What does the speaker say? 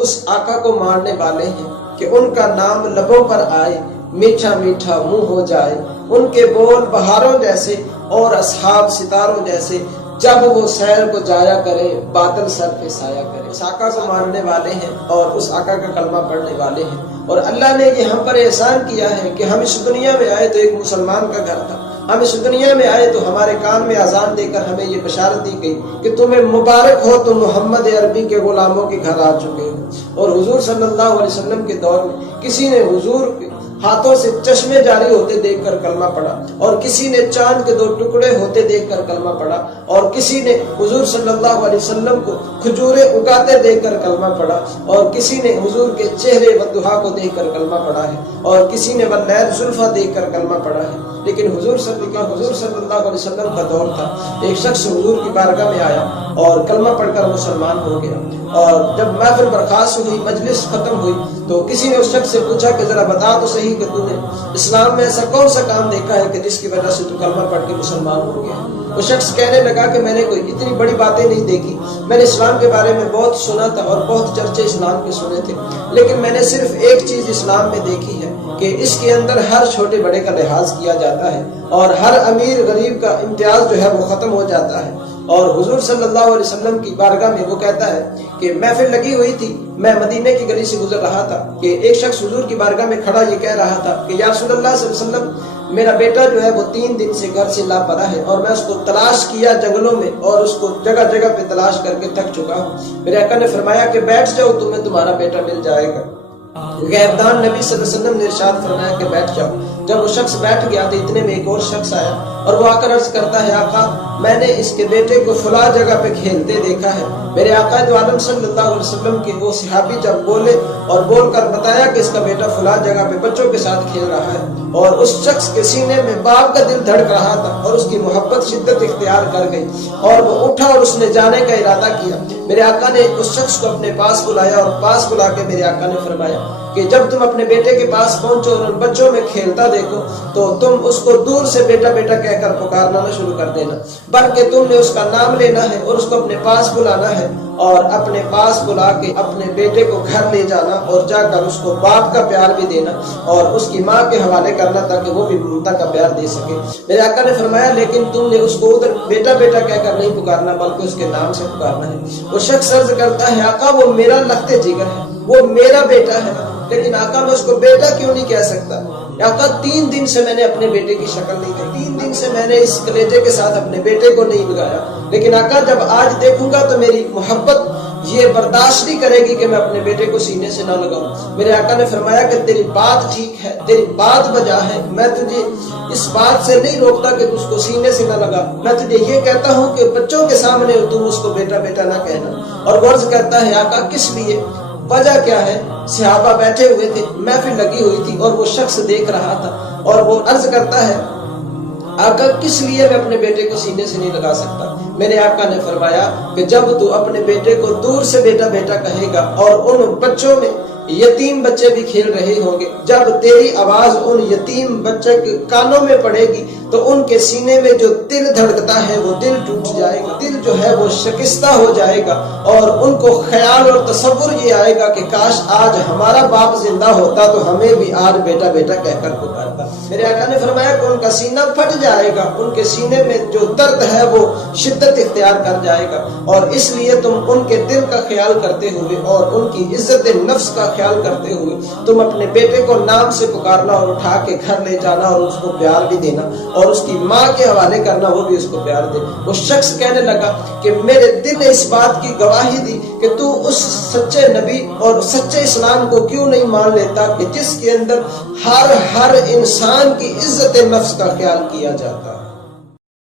اس آقا کو ماننے والے ہیں کہ ان کا نام لبوں پر آئے، میٹھا میٹھا منہ ہو جائے، ان کے بول بہاروں جیسے اور اصحاب ستاروں جیسے، جب وہ سیر کو جایا کرے بادل سر پہ سایہ کرے۔ اس آقا کو ماننے والے ہیں اور اس آقا کا کلمہ پڑھنے والے ہیں، اور اللہ نے یہ ہم پر احسان کیا ہے کہ ہم اس دنیا میں آئے تو ایک مسلمان کا گھر تھا، ہم اس دنیا میں آئے تو ہمارے کان میں اذان دے کر ہمیں یہ بشارت دی گئی کہ تمہیں مبارک ہو، تم محمد عربی کے غلاموں کے گھر آ چکے ہو۔ اور حضور صلی اللہ علیہ وسلم کے دور میں کسی نے حضور کے ہاتھوں سے چشمے جاری ہوتے دیکھ کر کلمہ پڑھا، اور کسی نے چاند کے 2 ٹکڑے ہوتے دیکھ کر کلمہ پڑھا، اور کسی نے حضور صلی اللہ علیہ وسلم کو کھجوریں اگاتے دیکھ کر کلمہ پڑھا، اور کسی نے حضور کے چہرے والضحیٰ کو دیکھ کر کلمہ پڑھا ہے، اور کسی نے واللیل زلفیٰ دیکھ کر کلمہ پڑھا ہے۔ لیکن حضور صلی اللہ علیہ وسلم کا دور تھا، ایک شخص حضور کی بارگاہ میں آیا اور کلمہ پڑھ کر مسلمان ہو گیا، اور جب محفل برخاست ہوئی، مجلس ختم ہوئی، تو کسی نے اس شخص سے پوچھا کہ ذرا بتا تو صحیح کہ تو نے اسلام میں ایسا کون سا کام دیکھا ہے کہ جس کی وجہ سے تو کلمہ پڑھ کے مسلمان ہو گیا؟ وہ شخص کہنے لگا کہ میں نے کوئی اتنی بڑی باتیں نہیں دیکھی، میں نے اسلام کے بارے میں بہت سنا تھا اور بہت چرچے اسلام کے سنے تھے، لیکن میں نے صرف ایک چیز اسلام میں دیکھی ہے کہ اس کے اندر ہر چھوٹے بڑے کا لحاظ کیا جاتا ہے، اور ہر امیر غریب کا امتیاز جو ہے وہ ختم ہو جاتا ہے۔ اور حضور صلی اللہ علیہ وسلم کی بارگاہ میں وہ کہتا ہے کہ محفل لگی ہوئی تھی، میں مدینے کی گلی سے گزر رہا تھا کہ ایک شخص حضور کی بارگاہ میں کھڑا یہ کہہ رہا تھا کہ یا رسول اللہ صلی اللہ علیہ وسلم، میرا بیٹا جو ہے وہ 3 دن سے گھر سے لاپتہ ہے، اور میں اس کو تلاش کیا جنگلوں میں اور اس کو جگہ جگہ پہ تلاش کر کے تھک چکا ہوں۔ میرے آقا نے فرمایا کہ بیٹھ جاؤ، تمہیں تمہارا بیٹا مل جائے گا۔ غیبدان نبی صلی اللہ علیہ وسلم نے ارشاد فرمایا کہ بیٹھ جاؤ۔ جب وہ شخص بیٹھ گیا تو اتنے میں ایک اور شخص آیا اور وہ آ کر عرض کرتا ہے آقا میں نے اس کے بیٹے کو فلاں جگہ پہ کھیلتے دیکھا ہے۔ میرے آقا دو عالم صلی اللہ علیہ وسلم کے وہ صحابی جب بولے اور بول کر بتایا کہ اس کا بیٹا فلاں جگہ پہ بچوں کے ساتھ کھیل رہا ہے، اور اس شخص کے سینے میں باپ کا دل دھڑک رہا تھا اور اس کی محبت شدت اختیار کر گئی اور وہ اٹھا اور اس نے جانے کا ارادہ کیا۔ میرے آقا نے اس شخص کو اپنے پاس بلایا اور پاس بلا کے میرے آقا نے فرمایا کہ جب تم اپنے بیٹے کے پاس پہنچو اور ان بچوں میں کھیلتا دیکھو تو تم اس کو دور سے بیٹا بیٹا کہہ کر پکارنا نہ شروع کر دینا، بلکہ تم نے اس کا نام لینا ہے اور اس کو اپنے پاس بلانا ہے اور اپنے پاس بلا کے اپنے بیٹے کو گھر لے جانا اور جا کر اس کو باپ کا پیار بھی دینا اور اس کی ماں کے حوالے کرنا تاکہ وہ بھی ممتا کا پیار دے سکے۔ میرے آقا نے فرمایا لیکن تم نے اس کو ادھر بیٹا بیٹا کہہ کر نہیں پکارنا بلکہ اس کے نام سے پکارنا ہے۔ وہ شخص عرض کرتا ہے آقا وہ میرا لخت جگر ہے، وہ میرا بیٹا ہے، لیکن آقا میں اس کو بیٹا کیوں نہیں کہہ سکتا؟ آقا 3 دن سے میں نے اپنے بیٹے کی شکل نہیں دیکھی، 3 دن سے میں نے اس کلیجے کے ساتھ اپنے بیٹے کو نہیں لگایا، لیکن آقا جب آج دیکھوں گا تو میری محبت یہ برداشت نہیں کرے گی کہ میں اپنے بیٹے کو سینے سے نہ لگاؤں۔ میرے آقا نے فرمایا کہ تیری بات ٹھیک ہے، تیری بات بجا ہے، میں تجھے اس بات سے نہیں روکتا کہ اس کو سینے سے نہ لگا، میں تجھے یہ کہتا ہوں کہ بچوں کے سامنے تم اس کو بیٹا بیٹا نہ کہنا۔ اور غرض کرتا ہے آقا کس لیے، وجہ کیا ہے؟ صحابہ بیٹھے ہوئے تھے، محفل لگی ہوئی تھی اور وہ شخص دیکھ رہا تھا اور وہ عرض کرتا ہے آقا کس لیے میں اپنے بیٹے کو سینے سے نہیں لگا سکتا؟ میرے آقا نے فرمایا کہ جب تو اپنے بیٹے کو دور سے بیٹا بیٹا کہے گا اور ان بچوں میں یتیم بچے بھی کھیل رہے ہوں گے، جب تیری آواز ان یتیم بچے کے کانوں میں پڑے گی تو ان کے سینے میں جو دل دھڑکتا ہے وہ دل ٹوٹ جائے گا، دل جو ہے وہ شکستہ ہو جائے گا اور ان کو خیال اور تصور یہ آئے گا کہ کاش آج ہمارا باپ زندہ ہوتا تو ہمیں بھی آج بیٹا بیٹا کہہ کر پکارتا۔ میرے آقا نے فرمایا کہ ان کا سینہ پھٹ جائے گا، ان کے سینے میں جو درد ہے وہ شدت اختیار کر جائے گا، اور اس لیے تم ان کے دل کا خیال کرتے ہوئے اور ان کی عزت نفس کا خیال کرتے ہوئے تم اپنے بیٹے کو نام سے پکارنا اور اٹھا کے گھر لے جانا اور اس کو پیار بھی دینا اور اس کی ماں کے حوالے کرنا، وہ بھی اس کو پیار دے۔ وہ شخص کہنے لگا کہ میرے دل نے اس بات کی گواہی دی کہ تو اس سچے نبی اور سچے اسلام کو کیوں نہیں مان لیتا کہ جس کے اندر ہر انسان کی عزت نفس کا خیال کیا جاتا ہے۔